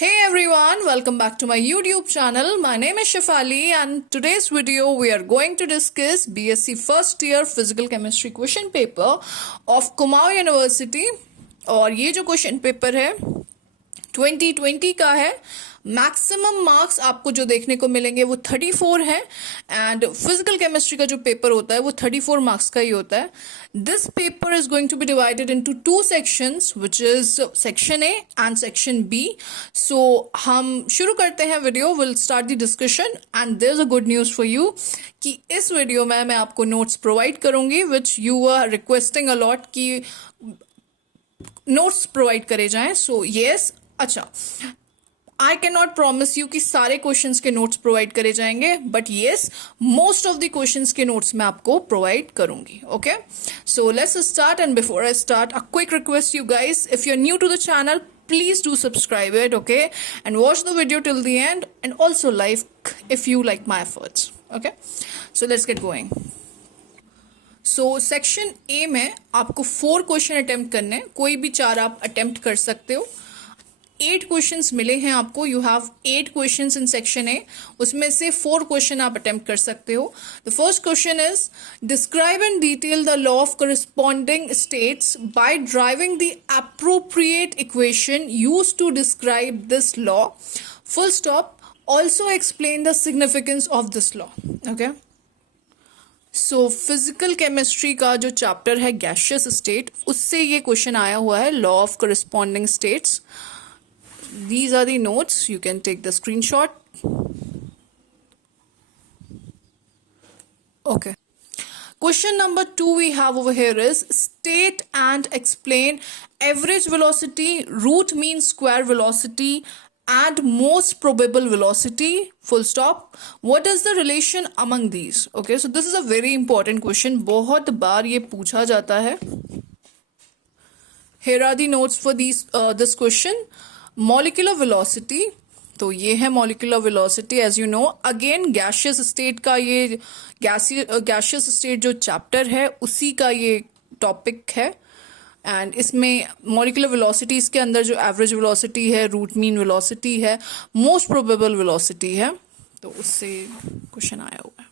Hey everyone, welcome back to my YouTube channel. My name is Shafali and today's video we are going to discuss BSc first year physical chemistry question paper of Kumaon University और ये जो question paper है 2020 का है. Maximum marks आपको जो देखने को मिलेंगे वो 34 है एंड फिजिकल केमिस्ट्री का जो पेपर होता है वो 34 मार्क्स का ही होता है. This paper is going to be divided into two sections which is section A and section B. So हम शुरू करते हैं video. Will start the discussion and there is a good news for you कि इस video में मैं आपको notes provide करूंगी which you are requesting a lot कि नोट्स प्रोवाइड करे जाएं. सो येस, अच्छा, I can not promise you कि सारे क्वेश्चंस के नोट्स प्रोवाइड करे जाएंगे, but yes, most of the questions के नोट्स मैं आपको प्रोवाइड करूंगी. Okay, so let's start. And before I start, a quick request you guys, if you are new to the channel, please do subscribe it, okay, and watch the video till the end, and also like if you like my efforts. Okay, so let's get going. So section A में आपको 4 question attempt करने, कोई भी 4 आप attempt कर सकते हो. 8 questions मिले हैं आपको. You have 8 questions in section A. उसमें से 4 क्वेश्चन आप अटेम्प्ट कर सकते हो. The first question is describe and detail the law of corresponding states by deriving the appropriate equation use to describe this law. Full stop. Also explain the significance of this law. Okay, so physical chemistry का जो chapter है gaseous state, उससे ये question आया हुआ है, law of corresponding states. These are the notes. You can take the screenshot. Okay. Question number 2 we have over here is state and explain average velocity, root mean square velocity, and most probable velocity. Full stop. What is the relation among these? Okay, so this is a very important question. बहुत बार ये पूछा जाता है. Here are the notes for this question. Molecular velocity, तो ये है molecular velocity. As you know, again gaseous state का ये गैसियस स्टेट जो चैप्टर है उसी का ये टॉपिक है. एंड इसमें मॉलिक्यूलर वेलोसिटी, इसके अंदर जो एवरेज वेलोसिटी है, रूट मीन वेलोसिटी है, मोस्ट प्रोबेबल वेलोसिटी है, तो उससे क्वेश्चन आया हुआ है.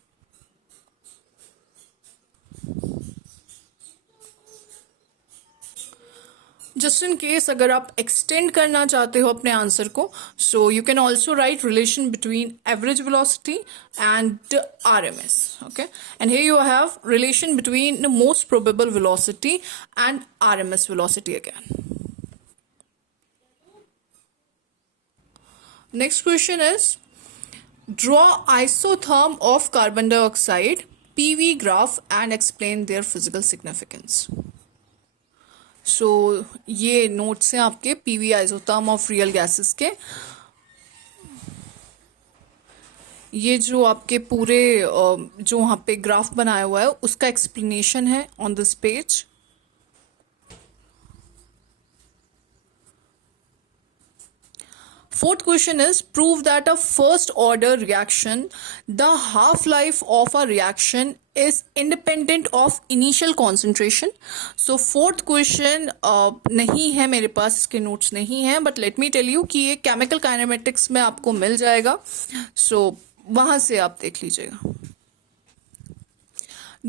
जस्ट इन केस अगर आप एक्सटेंड करना चाहते हो अपने आंसर को, so you can also write relation between average velocity and RMS. Okay, and here you have relation between most probable velocity and RMS velocity again. Next question is draw isotherm of carbon dioxide PV graph and explain their physical significance. So ये notes हैं आपके PV isotherm of real gases के. ये जो आपके पूरे जो वहाँ पे ग्राफ बनाया हुआ है उसका एक्सप्लेनेशन है on this page. Fourth question is prove that a first order reaction, the half life of a reaction is independent of initial concentration. So fourth question नहीं है मेरे पास, इसके नोट्स नहीं है, but let me tell you कि ये chemical kinematics में आपको मिल जाएगा. सो वहां से आप देख लीजिएगा.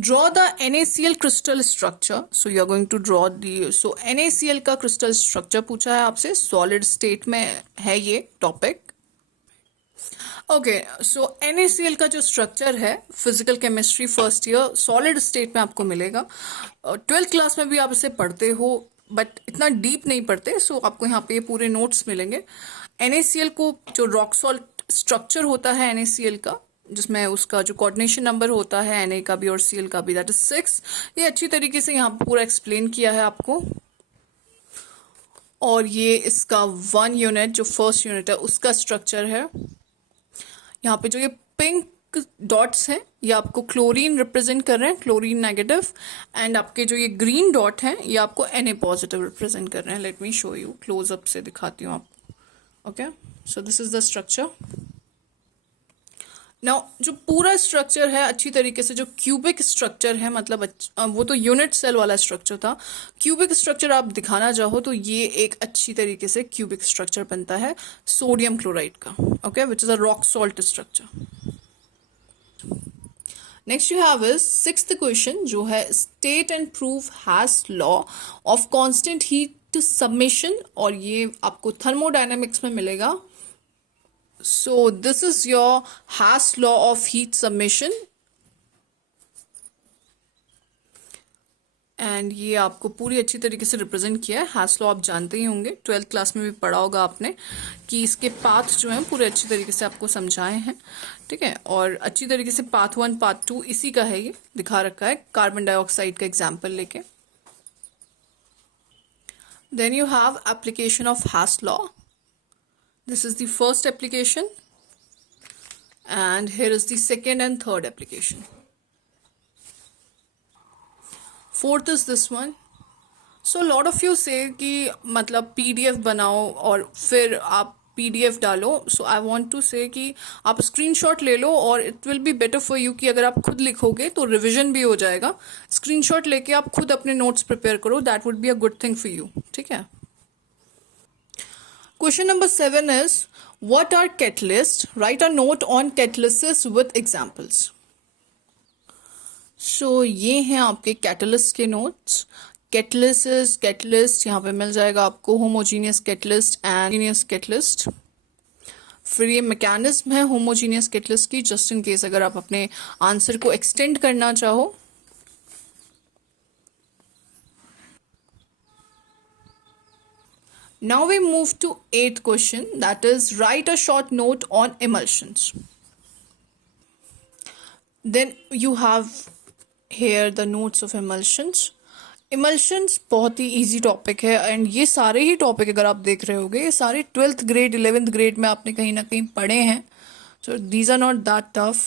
Draw the NaCl crystal structure. So you are going to draw the, so NaCl का crystal structure पूछा है आपसे. Solid state में है ये टॉपिक. ओके, सो NaCl का जो स्ट्रक्चर है physical chemistry first year solid state में आपको मिलेगा. 12th क्लास में भी आप इसे पढ़ते हो, बट इतना डीप नहीं पढ़ते. सो आपको यहाँ पे पूरे नोट्स मिलेंगे. NaCl को जो रॉक सॉल्ट स्ट्रक्चर होता है NaCl का, जिसमें उसका जो कोऑर्डिनेशन नंबर होता है Na का भी और Cl का भी, दैट इज 6. ये अच्छी तरीके से यहाँ पूरा एक्सप्लेन किया है आपको. और ये इसका 1 यूनिट, जो फर्स्ट यूनिट है उसका स्ट्रक्चर है. यहाँ पे जो ये पिंक डॉट्स हैं ये आपको क्लोरीन रिप्रेजेंट कर रहे हैं, क्लोरीन नेगेटिव. एंड आपके जो ये ग्रीन डॉट हैं ये आपको Na पॉजिटिव रिप्रेजेंट कर रहे हैं. Let me show you, close up से दिखाती हूँ आपको. Okay, so this is the structure. Now जो पूरा स्ट्रक्चर है अच्छी तरीके से, जो क्यूबिक स्ट्रक्चर है, मतलब वो तो यूनिट सेल वाला स्ट्रक्चर था, क्यूबिक स्ट्रक्चर आप दिखाना चाहो तो ये एक अच्छी तरीके से क्यूबिक स्ट्रक्चर बनता है सोडियम क्लोराइड का, okay, which is a rock salt structure. Next you have is sixth question, जो है state and prove has law of constant heat submission, और ये आपको थर्मोडायनेमिक्स में मिलेगा। So this is your Haas law of heat submission, and ये आपको पूरी अच्छी तरीके से रिप्रेजेंट किया है। हास लॉ आप जानते ही होंगे, 12th क्लास में भी पढ़ा होगा आपने, कि इसके पाथ जो हैं पूरे अच्छी तरीके से आपको समझाए हैं, ठीक है। और अच्छी तरीके से पाथ 1 पाथ 2 इसी का है, ये दिखा रखा है कार्बन डाइऑक्साइड का एग्जाम्पल लेके। Then you have application of Hess law. This is the first application, and here is the second and third application. Fourth is this one. So a lot of you say कि मतलब PDF बनाओ और फिर आप PDF डालो. So I want to say कि आप screenshot ले लो, और it will be better for you कि अगर आप खुद लिखोगे तो revision भी हो जाएगा. Screenshot लेके आप खुद अपने notes prepare करो. That would be a good thing for you. ठीक है. Question number 7 is, what are catalysts? Write a note on catalysis with examples. So ये हैं आपके catalyst के notes. catalyst यहाँ पे मिल जाएगा आपको homogeneous catalyst and homogeneous catalyst. फिर ये मैकेनिज्म है homogeneous catalyst की, just in case अगर आप अपने आंसर को extend करना चाहो. Now we move to 8th question, that is write a short note on emulsions. Then you have here the notes of emulsions. Emulsions बहुत ही easy topic है, and ये सारे ही topic अगर आप देख रहे होगे, ये सारे 12th grade 11th grade में आपने कहीं ना कहीं पढ़े हैं. So these are not that tough.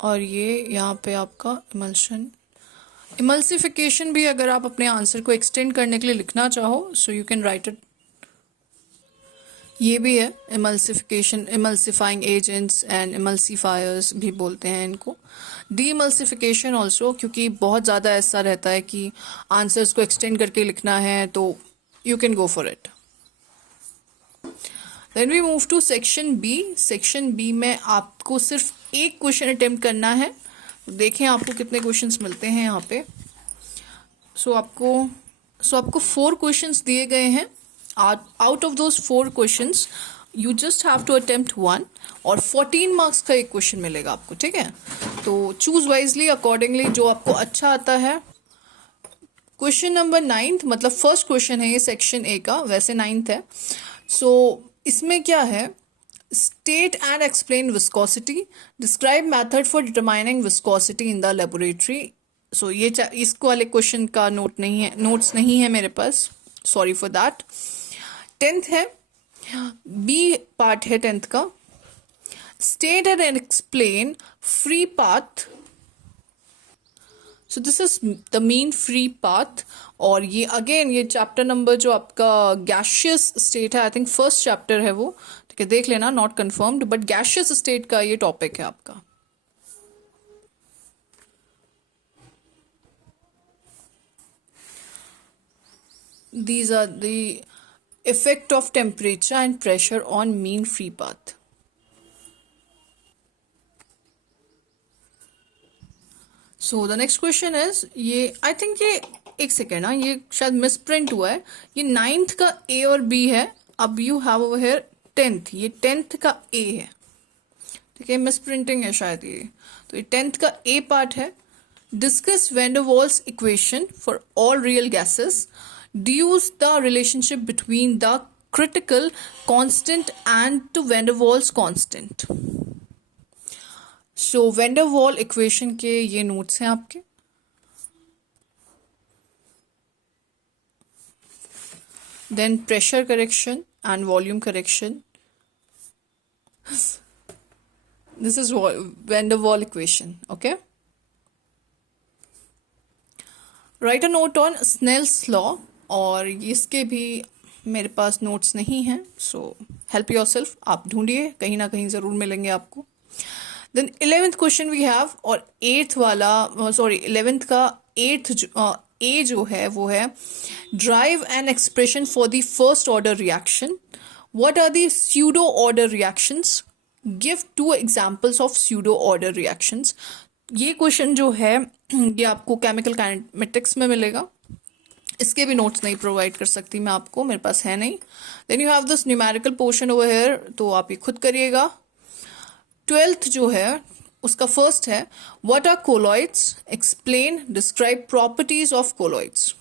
और ये यहाँ पे आपका emulsion, इमल्सिफिकेशन भी अगर आप अपने आंसर को एक्सटेंड करने के लिए लिखना चाहो, सो यू कैन राइट इट. ये भी है emulsification, emulsifying agents and emulsifiers भी बोलते हैं इनको. डी इमल्सिफिकेशन ऑल्सो, क्योंकि बहुत ज़्यादा ऐसा रहता है कि आंसर्स को एक्सटेंड करके लिखना है, तो you can go for it. Then we move to section B. Section B में आपको सिर्फ एक क्वेश्चन अटेम्प्ट करना है. देखें आपको कितने क्वेश्चंस मिलते हैं यहाँ पे. सो आपको 4 क्वेश्चंस दिए गए हैं. Out of those 4 questions you just have to attempt 1, और 14 मार्क्स का एक क्वेश्चन मिलेगा आपको, ठीक है. तो चूज वाइजली अकॉर्डिंगली जो आपको अच्छा आता है. क्वेश्चन नंबर 9th, मतलब फर्स्ट क्वेश्चन है ये सेक्शन ए का, वैसे 9th है. सो इसमें क्या है, state and explain viscosity, describe method for determining viscosity in the laboratory. So ये इसको वाले क्वेश्चन का नोट्स नहीं है मेरे पास, सॉरी फॉर दैट. 10th है, बी पार्ट है 10th का, state and explain free path. So this is the mean free path. और ये अगेन ये चैप्टर नंबर जो आपका गैशियस स्टेट है, आई थिंक फर्स्ट चैप्टर है वो, ठीक है, देख लेना, not confirmed, but gaseous state का ये टॉपिक है आपका. These are the effect of temperature and pressure on mean free path. So the next question is, ये आई थिंक ये एक सेकेंड ना, ये शायद मिस प्रिंट हुआ है. ये 9th का ए और बी है. अब you have over here 10th, ये 10th का ए है, ठीक है, मिस प्रिंटिंग है शायद ये. तो ये 10th का ए पार्ट है. Discuss van der Waals equation for all real gases. Deduce the relationship between the critical constant and van der Waals constant. So van der Waal equation के ये notes हैं आपके. Then pressure correction and volume correction. This is van der Waal equation, okay? Write a note on Snell's law. और इसके भी मेरे पास notes नहीं हैं, सो हेल्प योरसेल्फ, आप ढूंढिए, कहीं ना कहीं ज़रूर मिलेंगे आपको. Then 11th question we have, और 8th वाला, सॉरी 11th का 8th ए जो है वो है derive an expression for the first order reaction. What are the pseudo order reactions? Give 2 examples of pseudo order reactions. ये क्वेश्चन जो है ये आपको केमिकल काइनेमेटिक्स में मिलेगा. इसके भी नोट्स नहीं प्रोवाइड कर सकती मैं आपको, मेरे पास है नहीं. Then you have this numerical portion over here, तो आप ये खुद करिएगा. 12th जो है उसका फर्स्ट है what are colloids, explain, describe properties of colloids.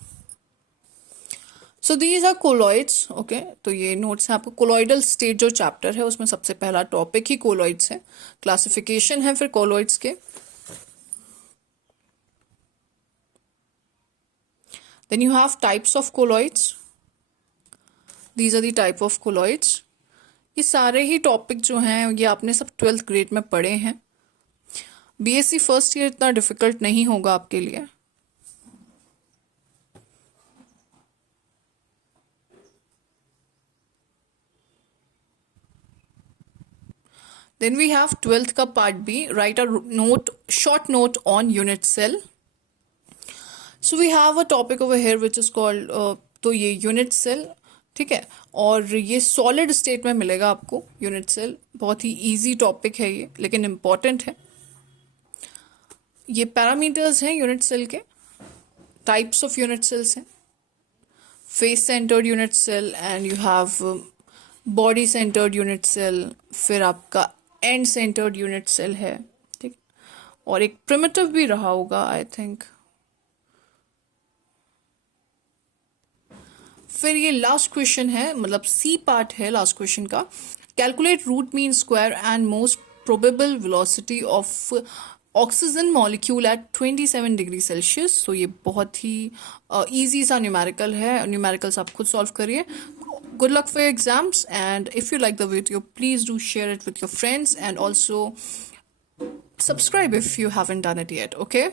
So these are colloids. Okay, तो ये नोट्स है आपको. कोलॉइडल स्टेट जो चैप्टर है उसमें सबसे पहला टॉपिक ही कोलॉइड्स है. क्लासिफिकेशन है फिर कोलॉइड्स के. Then you have types of colloids. These are the type of colloids. ये सारे ही टॉपिक जो हैं ये आपने सब 12th ग्रेड में पढ़े हैं. बीएससी फर्स्ट ईयर इतना डिफिकल्ट नहीं होगा आपके लिए. Then we have 12th का part B. Write a note, short note on unit cell. So we have a topic over here which is called, तो ये यूनिट सेल, ठीक है, और ये सॉलिड स्टेट में मिलेगा आपको यूनिट सेल. बहुत ही इजी टॉपिक है ये, लेकिन इम्पॉर्टेंट है. ये पैरामीटर्स हैं यूनिट सेल के, टाइप्स ऑफ यूनिट सेल्स हैं. Face centred unit cell and you have body centred unit cell, फिर आपका एंड सेंटर्ड यूनिट सेल है, ठीक. और एक प्रिमिटिव भी रहा होगा आई थिंक. फिर ये लास्ट क्वेश्चन है, मतलब सी पार्ट है लास्ट क्वेश्चन का. Calculate root mean square and most probable velocity of oxygen molecule at 27 degree Celsius. तो ये बहुत ही इजी सा न्यूमेरिकल है. न्यूमेरिकल्स आप खुद सॉल्व करिए. Good luck for your exams, and if you like the video, please do share it with your friends and also subscribe if you haven't done it yet, okay?